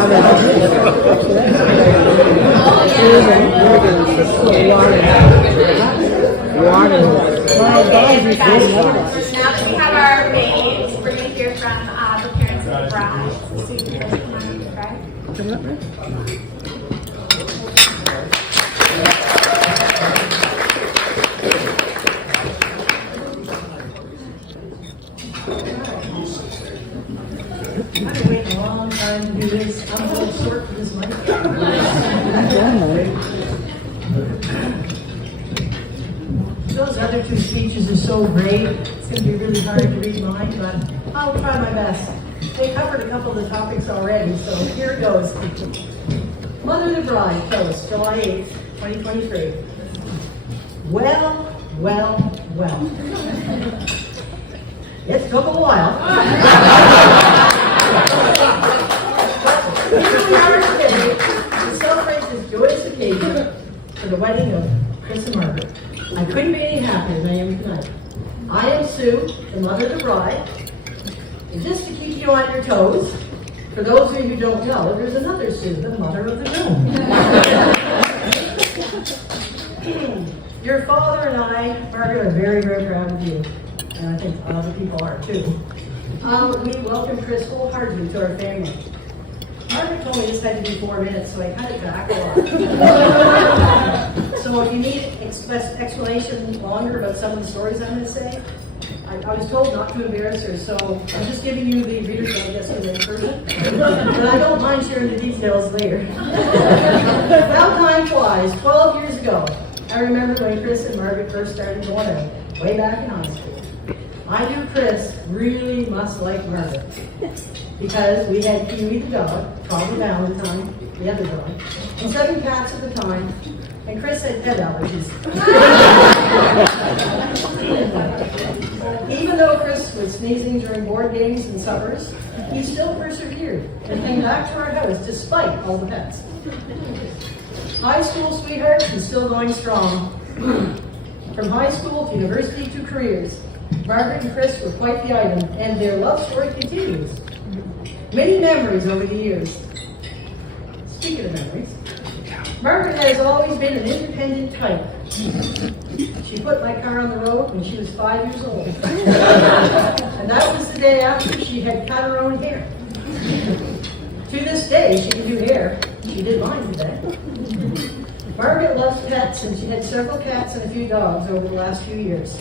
Now that we have our maids, we're going to hear from the parents of the bride. So you can come on in, right? I've been waiting a long time to do this. I'm so short for this money. Those other two speeches are so great. It's going to be really hard to read mine, but I'll try my best. They covered a couple of the topics already, so here it goes. Mother of the Bride, Countess, July 8th, 2023. Well. It took a while. Here we are today to celebrate this joyous occasion for the wedding of Chris and Margaret. I couldn't be any happier than I am tonight. I am Sue, the mother of the bride. And just to keep you on your toes, for those of you who don't know, there's another Sue, the mother of the groom. Your father and I, Margaret, are very, very proud of you. And I think other people are too. We welcome Chris wholeheartedly to our family. Margaret told me this had to be 4 minutes, so I cut it back a lot. So if you need explanation longer about some of the stories I'm going to say, I was told not to embarrass her, so I'm just giving you the Reader's Digest version. But I don't mind sharing the details later. How time flies, 12 years ago, I remember when Chris and Margaret first started going out, way back in high school. I knew Chris really must like Margaret because we had Kiwi the dog, probably Valentine, the other dog, and 7 cats at the time, and Chris had pet allergies. Even though Chris was sneezing during board games and suppers, he still persevered and came back to our house despite all the pets. High school sweethearts and still going strong. From high school to university to careers, Margaret and Chris were quite the item, and their love story continues. Many memories over the years. Speaking of memories, Margaret has always been an independent type. She put my car on the road when she was 5 years old. And that was the day after she had cut her own hair. To this day, she can do hair. She did mine today. Margaret loves pets, and she had several cats and a few dogs over the last few years.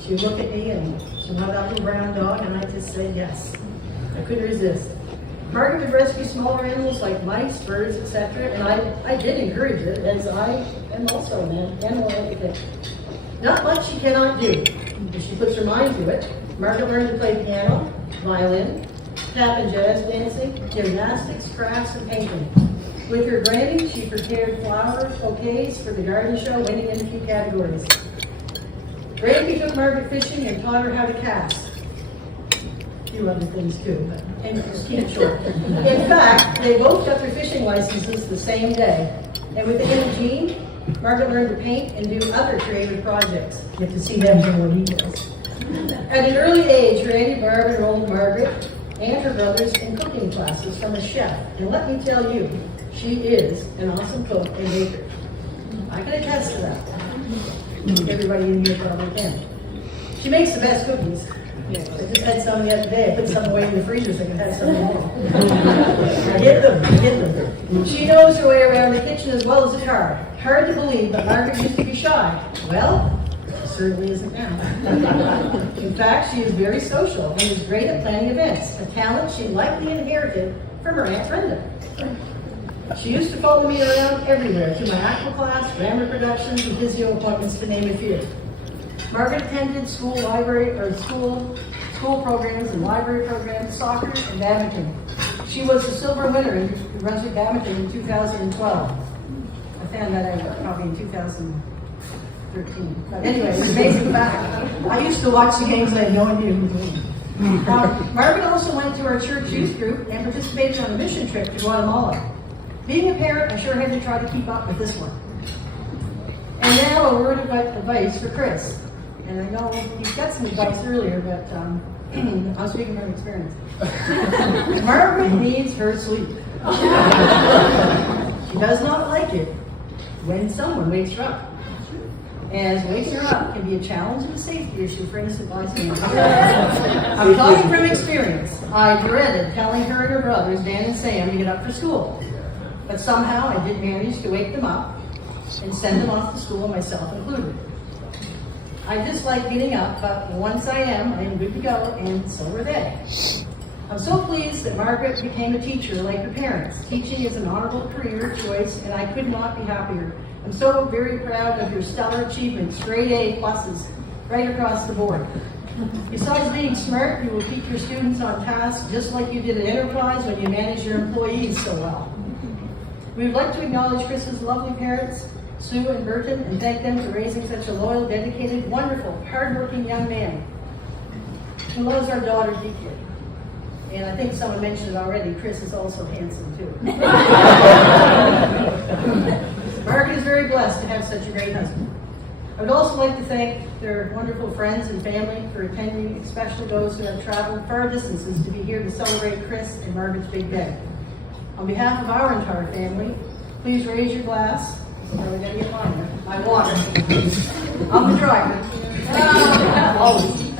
She would look at me and she wanted that little brown dog, and I just said yes. I couldn't resist. Margaret would rescue smaller animals like mice, birds, etc., and I did encourage it, as I am also an animal advocate. Not much she cannot do. If she puts her mind to it, Margaret learned to play piano, violin, tap and jazz dancing, gymnastics, crafts, and painting. With her granny, she prepared flower bouquets for the garden show, winning in a few categories. Granny took Margaret fishing and taught her how to cast. A few other things too, but just keep it short. In fact, they both got their fishing licenses the same day. And with the aid of Jean, Margaret learned to paint and do other creative projects. You get to see them in more details. At an early age, her Auntie Barb enrolled Margaret and her brothers in cooking classes from a chef. And let me tell you, she is an awesome cook and baker. I can attest to that. Everybody in here probably can. She makes the best cookies. I just had some the other day. I put some away in the freezer so I can have some more. I get them. She knows her way around the kitchen as well as the car. Hard to believe, but Margaret used to be shy. Well, she certainly isn't now. In fact, she is very social and is great at planning events, a talent she likely inherited from her Aunt Brenda. She used to follow me around everywhere to my aqua class, grammar productions, and physio appointments, to name a few. Margaret attended school programs and library programs, soccer, and badminton. She was the silver winner in Brunswick badminton in 2012. I found that out probably in 2013. But anyway, it's an amazing fact. I used to watch the games and I had no idea who was winning. Margaret also went to our church youth group and participated on a mission trip to Guatemala. Being a parent, I sure had to try to keep up with this one. And now a word of advice for Chris. And I know he's got some advice earlier, but I'm speaking from experience. Margaret needs her sleep. She does not like it when someone wakes her up. As waking her up can be a challenge and a safety issue for innocent bystanders. I'm talking from experience. I dreaded telling her and her brothers, Dan and Sam, to get up for school. But somehow I did manage to wake them up and send them off to school, myself included. I dislike getting up, but once I am good to go, and so are they. I'm so pleased that Margaret became a teacher like her parents. Teaching is an honorable career choice, and I could not be happier. I'm so very proud of your stellar achievements, grade A pluses, right across the board. Besides being smart, you will keep your students on task just like you did at Enterprise when you managed your employees so well. We would like to acknowledge Chris's lovely parents, Sue and Burton, and thank them for raising such a loyal, dedicated, wonderful, hardworking young man who loves our daughter deeply. And I think someone mentioned it already, Chris is also handsome too. Margaret is very blessed to have such a great husband. I would also like to thank their wonderful friends and family for attending, especially those who have traveled far distances to be here to celebrate Chris and Margaret's big day. On behalf of our entire family, please raise your glass. I'm going to get mine. My water. I'm the driver. Always.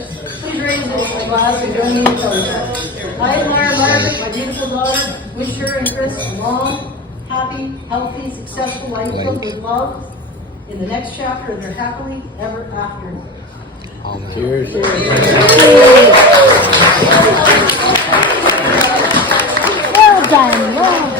Please raise the glass and join me in toast. I admire Margaret, my beautiful daughter. Wish her and Chris a long, happy, healthy, successful life filled with love in the next chapter of their happily ever after. Cheers. Well done. Well done.